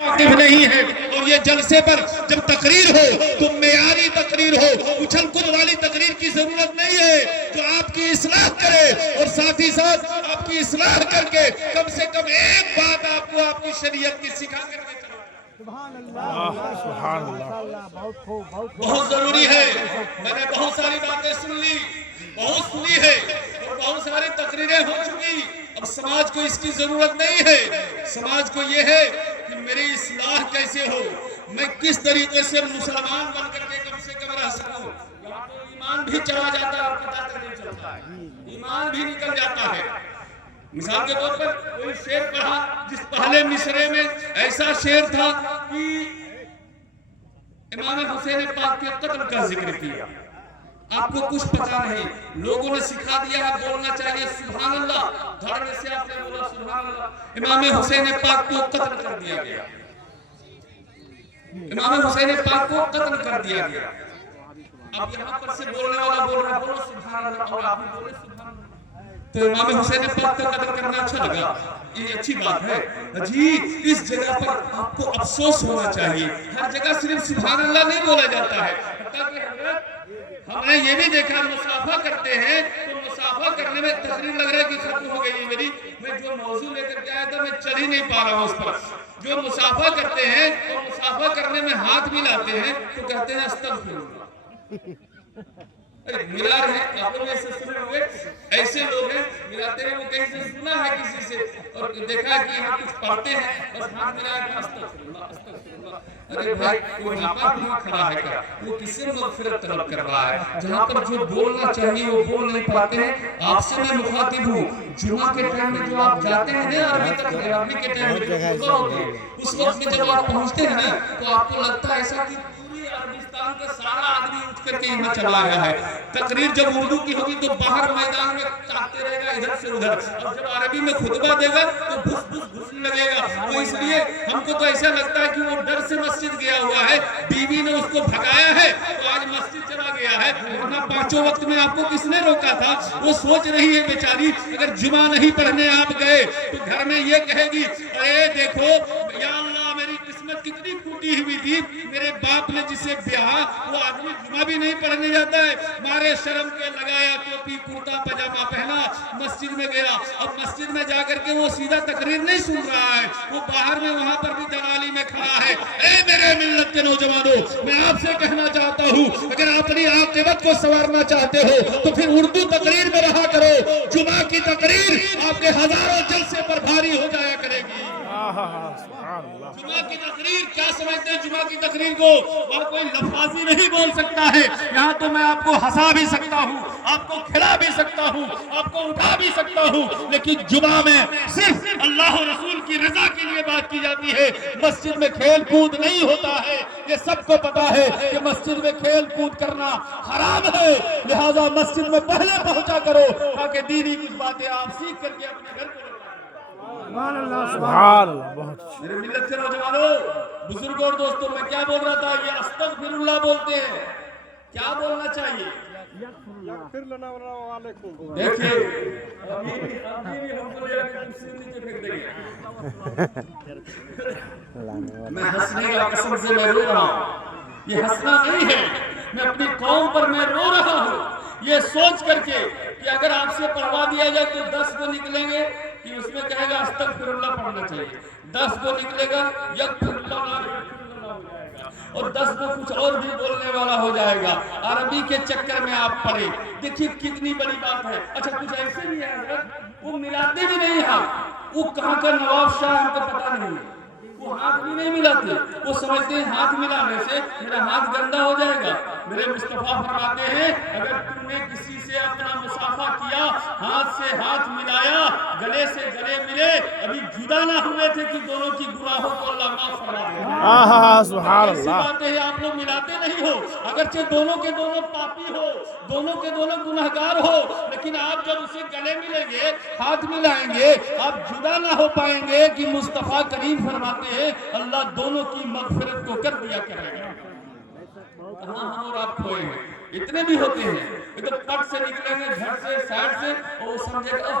واقف نہیں ہے. اور یہ جلسے پر جب تقریر ہو تو معیاری تقریر ہو, اچھل کود والی تقریر کی ضرورت نہیں ہے, جو آپ کی اصلاح کرے اور ساتھ ہی ساتھ آپ کی اصلاح کر کے کم سے کم ایک بات آپ کو آپ کی شریعت کی سکھا کر کے چلائے. سبحان اللہ سبحان اللہ. بہت ضروری ہے. میں نے بہت ساری باتیں سن لی, بہت سنی ہے, اور بہت ساری تقریریں ہو چکی. اب سماج کو اس کی ضرورت نہیں ہے. سماج کو یہ ہے کہ میری اصلاح کیسے ہو, میں کس طریقے سے مسلمان بن کر کے کم سے کم رہ سکوں. یہاں تو ایمان بھی چلا جاتا ہے اور پتہ تک نہیں چلتا ہے, ایمان بھی نکل جاتا ہے. مثال کے طور پر کوئی شعر پڑھا جس پہلے مصرے میں ایسا شعر تھا کہ امام حسین پاک کے قتل کا ذکر کیا. آپ کو کچھ پتا نہیں, لوگوں نے سکھا دیا ہے بولنا چاہیے سبحان اللہ, دھڑنے سے آپ نے بولا سبحان اللہ. امام حسین پاک کو قتل کر دیا گیا, امام حسین پاک کو قتل کر دیا گیا. اب یہاں پر سے بولنے والا بول رہا ہے بولو سبحان اللہ, اور آپ بھی بولے سبحان اللہ. تو امام حسین پاک کا قتل کرنا اچھا لگا, یہ اچھی بات ہے جی. اس جگہ پر آپ کو افسوس ہونا چاہیے. ہر جگہ صرف سبحان اللہ نہیں بولا جاتا ہے. ہم نے یہ بھی دیکھا مصافحہ کرتے ہیں تو مصافحہ کرنے میں تقریر لگ رہا ہے کہ ختم ہو گئی میری, میں جو موضوع لے کر کے آیا تھا میں چل ہی نہیں پا رہا ہوں اس پر. جو مصافحہ کرتے ہیں اور مصافحہ کرنے میں ہاتھ ملاتے ہیں تو کہتے ہیں استغفر اللہ. ملا رہے آپ نے ایسے سنے ہوئے, ایسے لوگ ہیں ملاتے ہیں, وہ کہیں سے سنا ہے کسی سے اور دیکھا کہ یہاں کچھ پڑھتے ہیں بس ہاتھ ملا کے استغفر اللہ استغفر اللہ. ارے بھائی کوئی ناپاک وہاں کھڑا ہے کیا, وہ کس سے مغفرت طلب کر رہا ہے. جہاں پر جو بولنا چاہیے وہ بول نہیں پاتے ہیں. آپ سے میں مخاطب ہوں, جمعہ کے ٹائم میں جو آپ جاتے ہیں نا عربی کے ٹائم میں جو خطبہ ہوتی ہے اس وقت میں جب آپ پہنچتے ہیں نا تو آپ کو لگتا ہے ایسا کہ عربستان کا سارا آدمی اٹھ کر کے یہاں چلا آیا ہے. تقریر جب اردو کی ہوگی تو باہر میدان میں چاہتے رہے گا ادھر سے ادھر, اور جب عربی میں خطبہ دے گا تو بھس بھس گھسنے لگے گا. تو اس لیے ہم کو تو ایسا لگتا ہے کہ وہ ڈر سے مسجد گیا ہوا ہے, بیوی نے اس کو بھگایا ہے تو آج مسجد چلا گیا ہے. ورنہ پانچوں وقت میں آپ کو کس نے روکا تھا. وہ سوچ رہی ہے بیچاری اگر جمعہ نہیں پڑھنے آپ گئے تو گھر میں یہ کہے گی اے دیکھو یا اللہ میری قسمت کتنی پھوٹی ہوئی تھی, میرے باپ نے جسے بیاہا وہ آدمی جمعہ بھی نہیں پڑھنے جاتا ہے. مارے شرم کے لگایا ٹوپی کرتا پجامہ پہنا مسجد میں گیا. اب مسجد میں جا کر کے وہ سیدھا تقریر نہیں سن رہا ہے, وہ باہر میں وہاں پر بھی دلالی میں کھڑا ہے. اے میرے ملت کے نوجوانوں, میں آپ سے کہنا چاہتا ہوں اگر اپنی عاقبت کو سنوارنا چاہتے ہو تو پھر اردو تقریر میں رہا کرو. جمعہ کی تقریر آپ کے ہزاروں جلسے پر بھاری ہو جایا کرے گی. جمعہ کی تقریر کیا سمجھتے ہیں جمعہ کی تقریر کو, اور کوئی لفاظی نہیں بول سکتا ہے. یہاں تو میں آپ کو ہنسا بھی سکتا ہوں, آپ کو کھلا بھی سکتا ہوں, آپ کو اٹھا بھی سکتا ہوں, لیکن جمعہ میں صرف اللہ و رسول کی رضا کے لیے بات کی جاتی ہے. مسجد میں کھیل کود نہیں ہوتا ہے, یہ سب کو پتا ہے کہ مسجد میں کھیل کود کرنا حرام ہے. لہذا مسجد میں پہلے پہنچا کرو تاکہ دینی کچھ باتیں آپ سیکھ کر کے اپنے گھر کو سبحان اللہ سبحان اللہ. بہت میرے ملت کے نوجوانوں, بزرگوں اور دوستوں, میں کیا بول رہا تھا, یہ استغفر اللہ بولتے ہیں. کیا بولنا چاہیے, یغفر لنا وعلیکم. دیکھیے ابھی بھی ہم کو لے کے کسی نیچے پھینک دیں گے. میں ہنسنے کا قسم سے میں رو رہا ہوں, یہ ہنسنا نہیں ہے, میں اپنی قوم پر میں رو رہا ہوں یہ سوچ کر کے کہ اگر آپ سے پڑھوا دیا جائے تو 10 کو نکلیں گے کہ اس میں کہے گا استغفر اللہ پڑھنا چاہیے, 10 کو نکلے گا یغفر اللہ اور 10 کو کچھ اور بھی بولنے والا ہو جائے گا. عربی کے چکر میں آپ پڑھیں, دیکھیے کتنی بڑی بات ہے. اچھا کچھ ایسے بھی ہے حضرت وہ ملاتے بھی نہیں ہیں, وہ کہاں کا نواب شاہ ہم کو پتہ نہیں ہے, وہ ہاتھ بھی نہیں ملاتے. وہ سمجھتے ہیں ہاتھ ملانے سے میرا ہاتھ گندا ہو جائے گا. میرے مصطفیٰ فرماتے ہیں اگر تم نے کسی سے اپنا مصافحہ کیا, ہاتھ سے ہاتھ ملایا, گلے سے گلے ملے, ابھی جدا نہ ہوئے تھے کہ دونوں کی گناہوں کو اللہ معاف فرما دے. سبحان ایسی اللہ. باتیں ہیں آپ لوگ ملاتے نہیں ہو, اگرچہ دونوں کے دونوں پاپی ہو, دونوں کے دونوں گنہگار ہو, لیکن آپ جب اسے گلے ملیں گے, ہاتھ ملائیں گے, آپ جدا نہ ہو پائیں گے کہ مصطفیٰ کریم فرماتے ہیں اللہ دونوں کی مغفرت کو کر دیا کرے گا. کہاں ہم اور آپ کھوئے ہیں, اتنے بھی ہوتے ہیں یہ تو پٹ سے نکلیں گے گھر سے سائڈ سے, اور وہ سمجھے گا